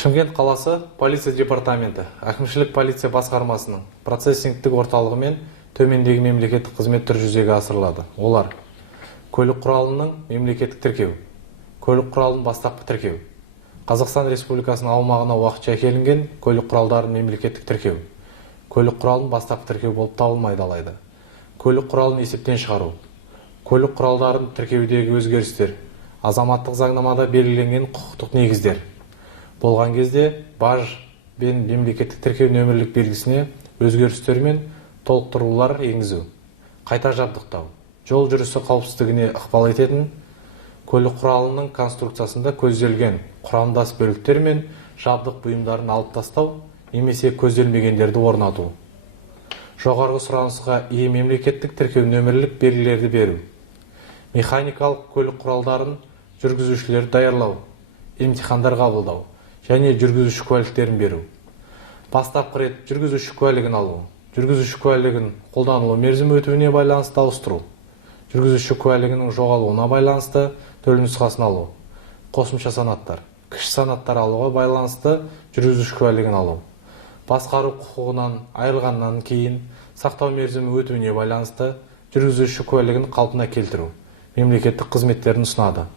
Шымкент қаласы полиция департаменті, әкімшілік полиция басқармасының процессингтік орталығы мен төмендегі мемлекеттік қызметтер жүзеге асырылады. Олар: көлік құралының мемлекеттік тіркеу, көлік құралының бастапқы тіркеу, Қазақстан Республикасының аумағына уақытша әкелінген көлік құралдарын мемлекеттік тіркеу, көлік құралының бастапқы тіркеу болып табылмайды алайда, көлік құралын есептен шығару, көлік құралдарын тіркеудегі өзгерістер, азаматтық заңнамада белгіленген құқықтық негіздер болған кезде баж бен мемлекеттік тіркеу нөмірлік белгісіне өзгерістер мен толықтырулар енгізу, қайта жабдықтау, жол жүрісі қауіпсіздігіне ықпал ететін көлік құралының конструкциясында көзделген құрамдас бөліктер мен жабдық бұйымдарын алып тастау немесе көзделмегендерді орнату, жоғарғы сұранысқа ие мемлекеттік тіркеу нөмірлік белгілерді беру, механикалық көлік құралдарын жүргізушілерді даярлау, емтихандар қабылдау және жүргізуші куәліктерін беру, бастапқы рет жүргізуші куәлігін алу, жүргізуші куәлігін қолданылу мерзімі өтуіне байланысты ауыстыру, жүргізуші куәлігінің жоғалуына байланысты төлнұсқасын алу, қосымша санаттар, кіші санаттар алуға байланысты жүргізуші куәлігін алу, басқару құқығынан айырылғаннан кейін сақтау мерзімі өтуіне байланысты жүргізуші куәлігін қалпына келтіру мемлекеттік қызметтерін ұсынады.